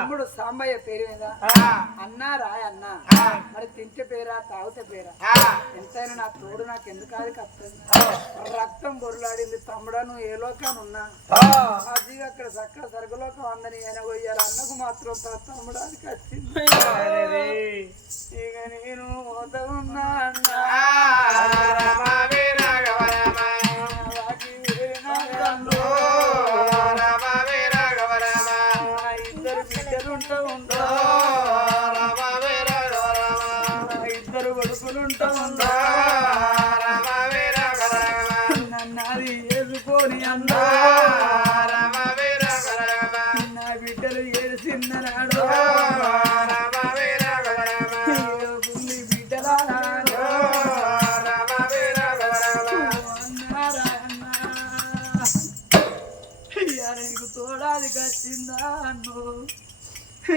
తమ్ముడు సాంబయ్య పేరు మీద అన్నా రాయ అన్నా మరి తింటే పేరా తాగితే పేరా ఎంతైనా నా తోడు నాకు ఎందుకు అది కప్పదు రక్తం బొరులాడింది తమ్ముడా నువ్వు ఏ లోకాన్ని ఉన్నా అది అక్కడ చక్క సర్గలోకం అందని ఆయన పోయాలి అన్నకు మాత్రం తమ్ముడానికి వచ్చింది ఇక నేను పోత ఉన్నా అన్నా ఇద్దరు కొడుకులుంటా ఉందా నన్నది వేసుకొని అన్నా నా బిడ్డలు ఏడిసిందనాడు బిడ్డలా నీకు తోడాది కచ్చిందా అన్ను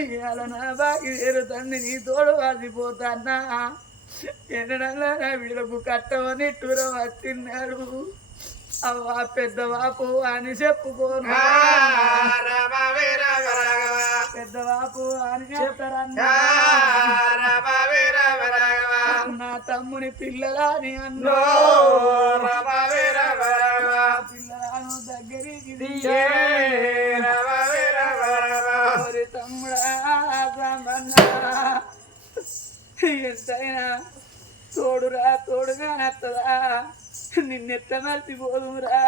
ఇవాళ నా బాకి వేరు తండ్రి నీ తోడు వాసిపోతాన్నా ఎన్నడల్లా నా వీళ్ళకు కట్టమని టూరం వచ్చిన్నాడు అవ్వా పెద్ద వాపు అని చెప్పుకోను పెద్ద వాపు అని చెప్తారన్నా నా తమ్ముని పిల్లలని అన్నా పిల్లలను దగ్గరికి తమ్ముడా ఎంతైనా తోడురా తోడుగా నత్తదా నిన్నెత్త మర్చిపోదురా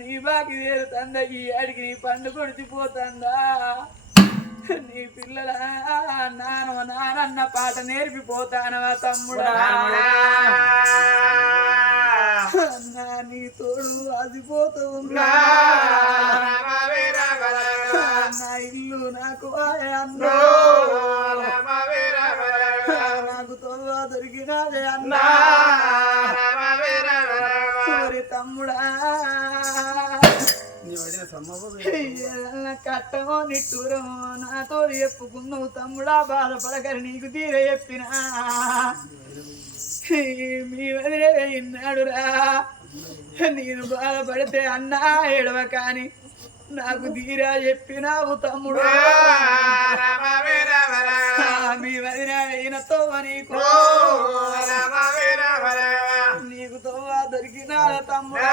నీ బాకి తీరుతందా ఈ ఆడికి నీ పండు కొడిచిపోతుందా నీ పిల్లల నానన్న పాట నేర్పిపోతానవా తమ్ముడా అన్నా నీ తోడు అదిపోతూ ఉన్నా నా ఇల్లు నాకు అన్నా నాకు తొవ్వ దొరికినాదే అన్నా తమ్ముడా కట్టమో నిట్టూరమో నాతో చెప్పుకున్నావు తమ్ముడా బాధపడకరి నీకు తీర చెప్పినా మీ వదిలే విన్నాడురా నేను బాధపడితే అన్నా ఏడవ కాని నాకు తీరా చెప్పినావు తమ్ముడు మీ వదిన అయినతో నీకు నీకు తోవా దొరికినా తమ్ముడా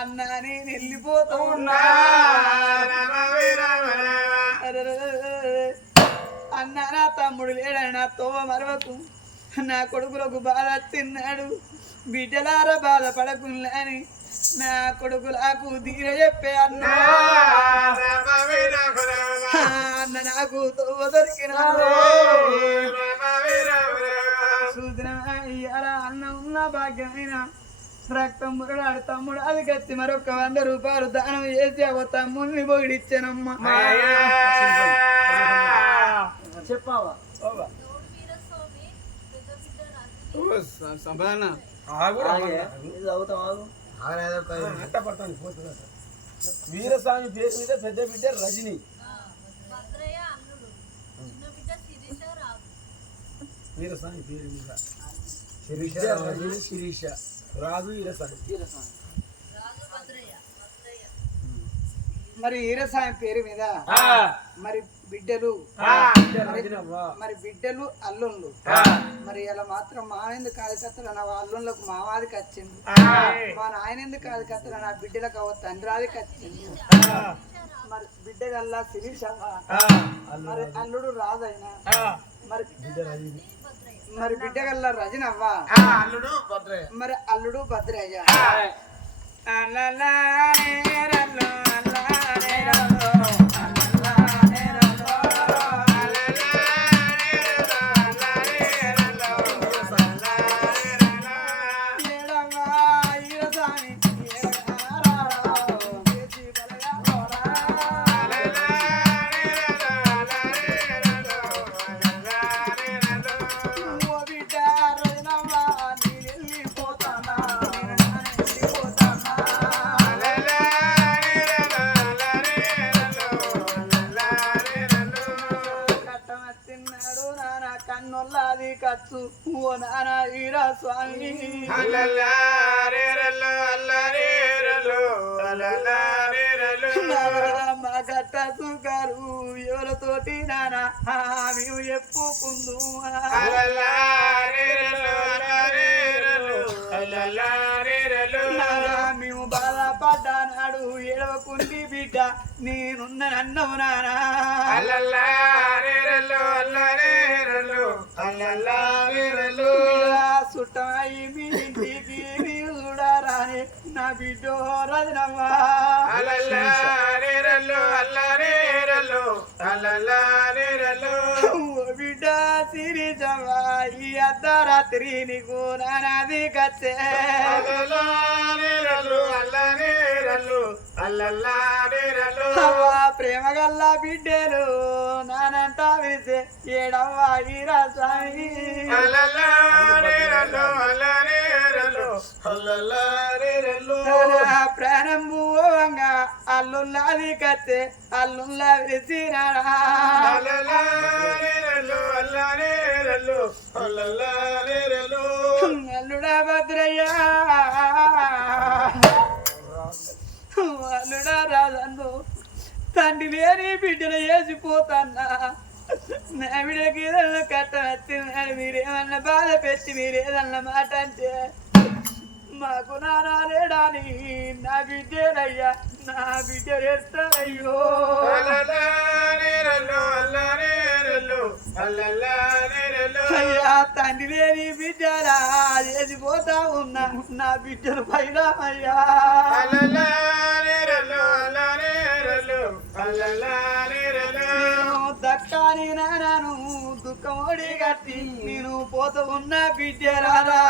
అన్నా నేను వెళ్ళిపోతూ ఉన్నా అన్నా నా తమ్ముడు లేడని నా తోవ మరవకు నా కొడుకులకు బాధ తిన్నాడు బిడ్డలారా బాధపడకుని నా కొడుకులకు తీర చెప్పే అన్నా అన్న నాకు తోవ దొరికినాడు సూచన ఇయ్యాల అన్న ఉన్న భాగ్యమైన రక్తం మురడాడు తమ్ముడు అది కత్తి మరొక 100 రూపాయలు దానం చేసి అవ తమ్ముల్ని పొగిడిచ్చానమ్మా చెప్పావా వీరస్వామి పేరు మీద పెద్ద బిడ్డ రజని వీరస్వామి పేరు మీద శిరీష రాజు వీరస్వామి మరి వీరస్వామి పేరు మీద మరి బిడ్డలు మరి బిడ్డలు అల్లుళ్ళు మరి ఇలా మాత్రం మా ఎందుకు కాదు కత్తలు నా అల్లుళ్ళకు మావాదికి వచ్చింది మా నాయన ఎందుకు కాదు కత్తలు నా బిడ్డలకు తండ్రాదికి వచ్చింది మరి బిడ్డ గల్లా శిరీష మరి అల్లుడు రాజైనా మరి బిడ్డ గల్లా రజనవ్వా మరి అల్లుడు భద్రయ్య మా గట్ట సుగారు ఎవరితోటి నానా మేము చెప్పుకుందు మేము బాధపడ్డానాడు ఏడవకుండి బిడ్డ నేనున్ననన్నవు నానా సుట్టమయ్యి మీ ఇంటికి నీవు చూడారాని నా బిడ్డ రజనమ్మా బిడ్డ సిరిజమ్మా ఈ అర్ధరాత్రి నీకు నానాది కచ్చే ప్రేమ గల్లా బిడ్డలు నానంట విరిసే ఏడవ్వా ఈరా స్వామి ప్రాణం పోవంగా అల్లుల్లాది కచ్చే అల్లుల్లా విరిసినాడా అల్లుడా భద్రయ్య అల్లుడా రాజన్ను తండ్రి లేని బిడ్డలు వేసిపోతాన్నా నా బిడ్డకి ఏదన్నా కట్టం వచ్చిందని మీరేమన్నా బాధ పెట్టి మీరేదన్నా మాట అంటే మాకు నానా లేడాని నా బిడ్డేనయ్యా నా బిడ్డ వేస్తానయ్యో అయ్యా తండ్రి లేని బిడ్డరా చేసిపోతా ఉన్నా నా బిడ్డలు పైన అయ్యా దక్కాని నాను దుఃఖమోడి కట్టి నేను పోతూ ఉన్న బిడ్డరారా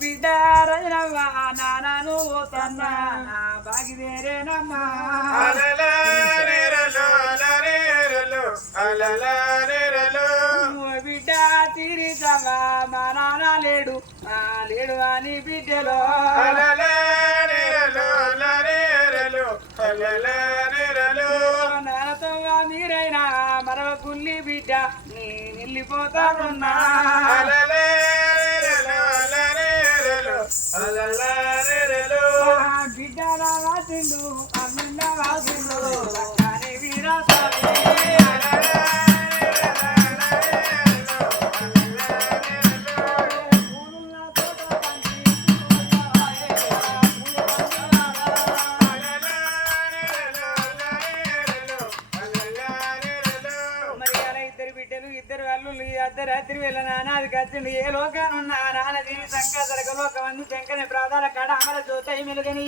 బిడ్డ రజనమ్మా నాను పోతన్నా బాగి వేరేనమ్మా బిడ్డ తిరిగమ్మా మా నాన్న లేడు లేడు అని బిడ్డలో నాన్నతో మీరైనా మరవ గుల్లి బిడ్డ నేను వెళ్ళిపోతానున్నా బిడ్డ రాసిండు అమ్మిండ రాసిండు కానీ వీరాస్వామి అర్ధరాత్రి వేళ నానాది కచ్చిండు ఏ లోకానున్నా నాన్న దీని సంకసరక లోకమంది శంకని ప్రాధాల కడ అమర జ్యోతి మెలుగని